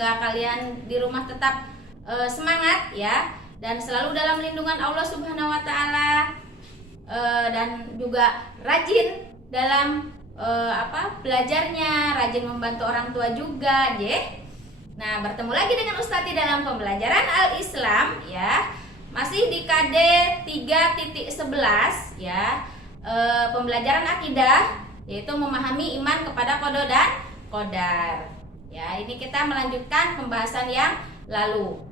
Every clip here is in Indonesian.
semoga kalian di rumah tetap semangat ya, dan selalu dalam lindungan Allah Subhanahu wa taala, dan juga rajin dalam belajarnya, rajin membantu orang tua juga, ya. Nah, bertemu lagi dengan Ustati dalam pembelajaran Al-Islam ya. Masih di KD 3.11 ya. Pembelajaran akidah, yaitu memahami iman kepada qada dan qadar. Ya, ini kita melanjutkan pembahasan yang lalu.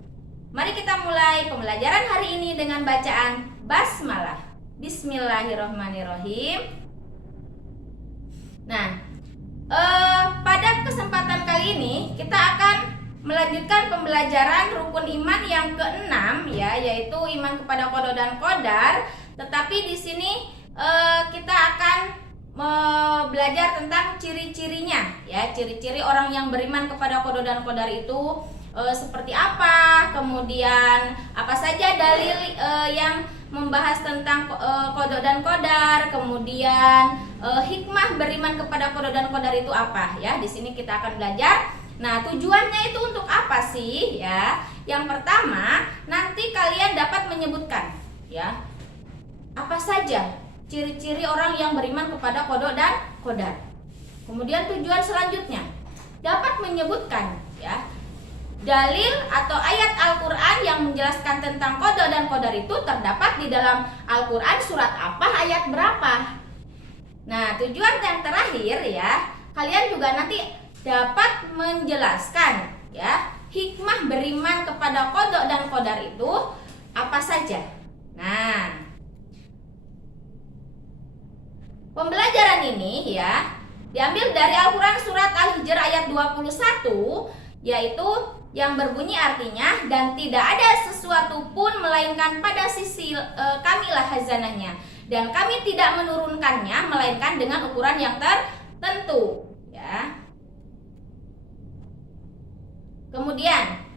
Mari kita mulai pembelajaran hari ini dengan bacaan basmalah. Bismillahirrahmanirrahim. Nah, pada kesempatan kali ini kita akan melanjutkan pembelajaran rukun iman yang keenam ya, yaitu iman kepada qada dan qadar. Tetapi di sini kita akan belajar tentang ciri-cirinya ya, ciri-ciri orang yang beriman kepada qada dan qadar itu seperti apa, kemudian apa saja dalil yang membahas tentang qada dan qadar, kemudian hikmah beriman kepada qada dan qadar itu apa ya. Di sini kita akan belajar. Nah, tujuannya itu untuk apa sih ya? Yang pertama, nanti kalian dapat menyebutkan ya, apa saja ciri-ciri orang yang beriman kepada qada dan qadar. Kemudian tujuan selanjutnya, dapat menyebutkan ya, dalil atau ayat Al-Quran yang menjelaskan tentang qada dan qadar itu terdapat di dalam Al-Quran surat apa, ayat berapa. Nah, tujuan yang terakhir ya, kalian juga nanti dapat menjelaskan ya, hikmah beriman kepada qada dan qadar itu apa saja. Nah, pembelajaran ini ya diambil dari Al-Quran surat Al-Hijr ayat 21, yaitu yang berbunyi artinya, dan tidak ada sesuatu pun melainkan pada sisi kamilah khazanahnya, dan kami tidak menurunkannya melainkan dengan ukuran yang tertentu ya. Kemudian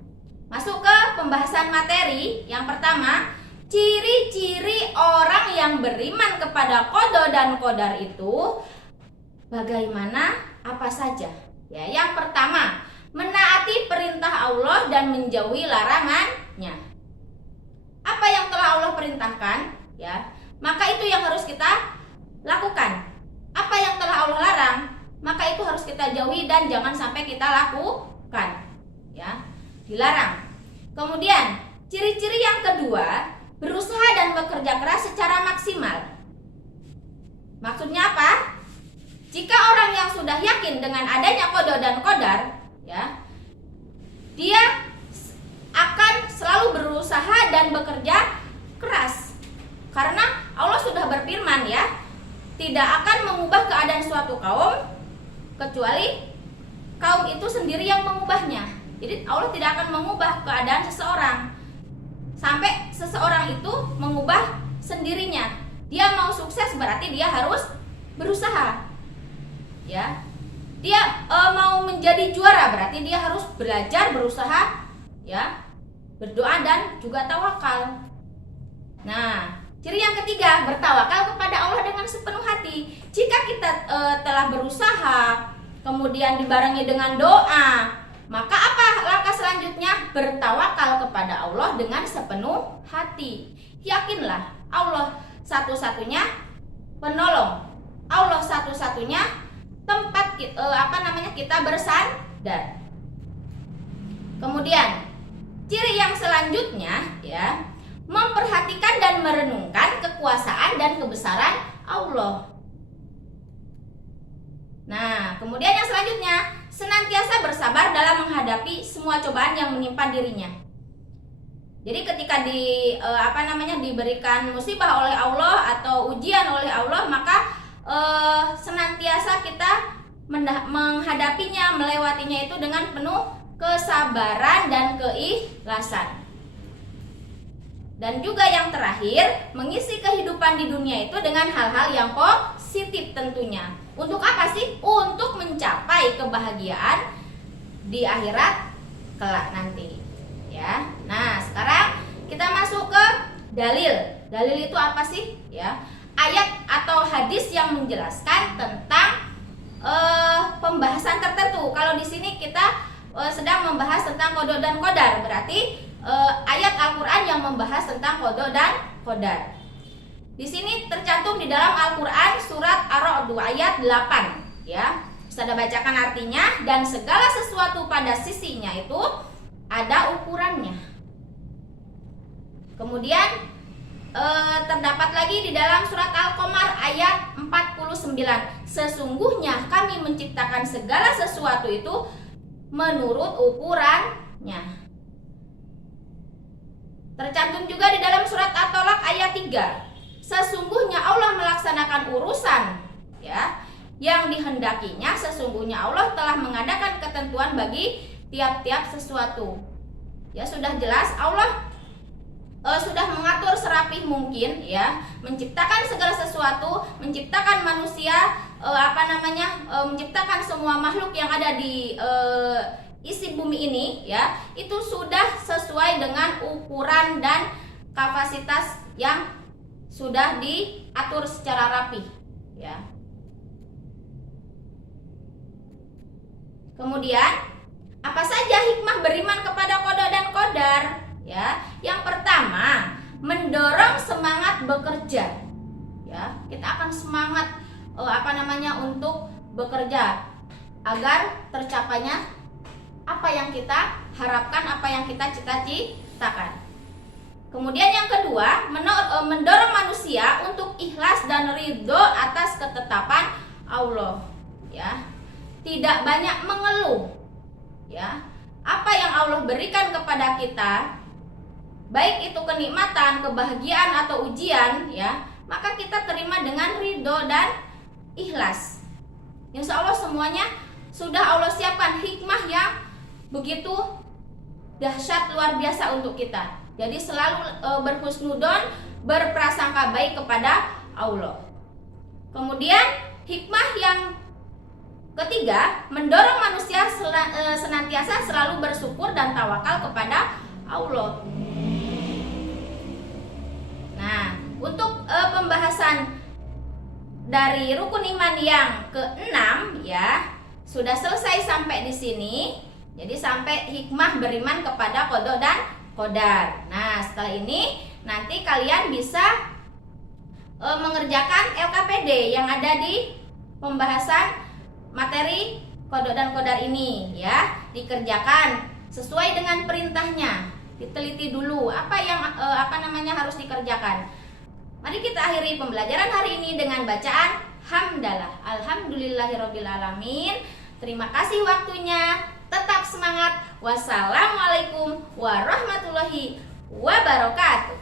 masuk ke pembahasan materi. Yang pertama, ciri-ciri orang yang beriman kepada qada dan qadar itu bagaimana, apa saja ya. Yang pertama, menaati perintah Allah dan menjauhi larangannya. Apa yang telah Allah perintahkan ya, maka itu yang harus kita lakukan. Apa yang telah Allah larang, maka itu harus kita jauhi dan jangan sampai kita lakukan ya, dilarang. Kemudian ciri-ciri yang kedua, berusaha dan bekerja keras secara maksimal. Maksudnya apa? Jika orang yang sudah yakin dengan adanya qada dan qadar ya, dia akan selalu berusaha dan bekerja keras, karena Allah sudah berfirman ya, tidak akan mengubah keadaan suatu kaum kecuali kaum itu sendiri yang mengubahnya. Jadi Allah tidak akan mengubah keadaan seseorang sampai seseorang itu mengubah sendirinya. Dia mau sukses berarti dia harus berusaha ya. Dia mau menjadi juara berarti dia harus belajar, berusaha ya, berdoa dan juga tawakal. Nah, ciri yang ketiga, bertawakal kepada Allah dengan sepenuh hati. Jika kita telah berusaha kemudian dibarengi dengan doa, maka apa langkah selanjutnya? Bertawakal kepada Allah dengan sepenuh hati. Yakinlah Allah satu-satunya penolong, Allah satu-satunya tempat kita bersandar. Kemudian ciri yang selanjutnya ya, memperhatikan dan merenungkan kekuasaan dan kebesaran Allah. Nah, kemudian yang selanjutnya, senantiasa bersabar dalam menghadapi semua cobaan yang menimpa dirinya. Jadi ketika diberikan musibah oleh Allah atau ujian oleh Allah, maka senantiasa kita menghadapinya, melewatinya itu dengan penuh kesabaran dan keikhlasan. Dan juga yang terakhir, mengisi kehidupan di dunia itu dengan hal-hal yang positif tentunya. Untuk apa sih? Untuk mencapai kebahagiaan di akhirat kelak nanti ya. Nah, sekarang kita masuk ke dalil. Dalil itu apa sih? Ya, ayat atau hadis yang menjelaskan tentang pembahasan tertentu. Kalau di sini kita sedang membahas tentang kodok dan kodar. Berarti ayat Al-Quran yang membahas tentang kodok dan kodar. Di sini tercantum di dalam Al-Quran surat Ar-Ra'd ayat 8 ya. Bisa Anda bacakan artinya. Dan segala sesuatu pada sisinya itu ada ukurannya. Kemudian terdapat lagi di dalam surat Al-Qamar ayat 49. Sesungguhnya kami menciptakan segala sesuatu itu menurut ukurannya. Tercantum juga di dalam surat At-Tolak ayat 3. Sesungguhnya Allah melaksanakan urusan ya yang dihendakinya. Sesungguhnya Allah telah mengadakan ketentuan bagi tiap-tiap sesuatu. Ya, sudah jelas Allah sudah mengatur serapih mungkin ya, menciptakan segala sesuatu, menciptakan manusia, menciptakan semua makhluk yang ada di isi bumi ini ya, itu sudah sesuai dengan ukuran dan kapasitas yang sudah diatur secara rapi ya. Kemudian apa saja hikmah beriman kepada kodok dan kodar ya? Yang pertama, mendorong semangat bekerja ya. Kita akan semangat untuk bekerja agar tercapainya apa yang kita harapkan, apa yang kita cita-citakan. Kemudian yang kedua, mendorong manusia untuk ikhlas dan ridho atas ketetapan Allah ya. Tidak banyak mengeluh ya. Apa yang Allah berikan kepada kita, baik itu kenikmatan, kebahagiaan atau ujian ya, maka kita terima dengan ridho dan ikhlas. Insya Allah semuanya sudah Allah siapkan hikmah yang begitu dahsyat, luar biasa untuk kita. Jadi selalu berhusnudon, berprasangka baik kepada Allah. Kemudian hikmah yang ketiga, mendorong manusia senantiasa selalu bersyukur dan tawakal kepada Allah. Nah, untuk pembahasan dari rukun iman yang ke-6 ya, sudah selesai sampai di sini. Jadi sampai hikmah beriman kepada kodok dan kodar. Nah, setelah ini nanti kalian bisa mengerjakan LKPD yang ada di pembahasan materi kodok dan kodar ini ya. Dikerjakan sesuai dengan perintahnya. Diteliti dulu apa yang harus dikerjakan. Mari kita akhiri pembelajaran hari ini dengan bacaan hamdalah. Alhamdulillahirabbil alamin. Terima kasih waktunya. Tetap semangat. Wassalamualaikum warahmatullahi wabarakatuh.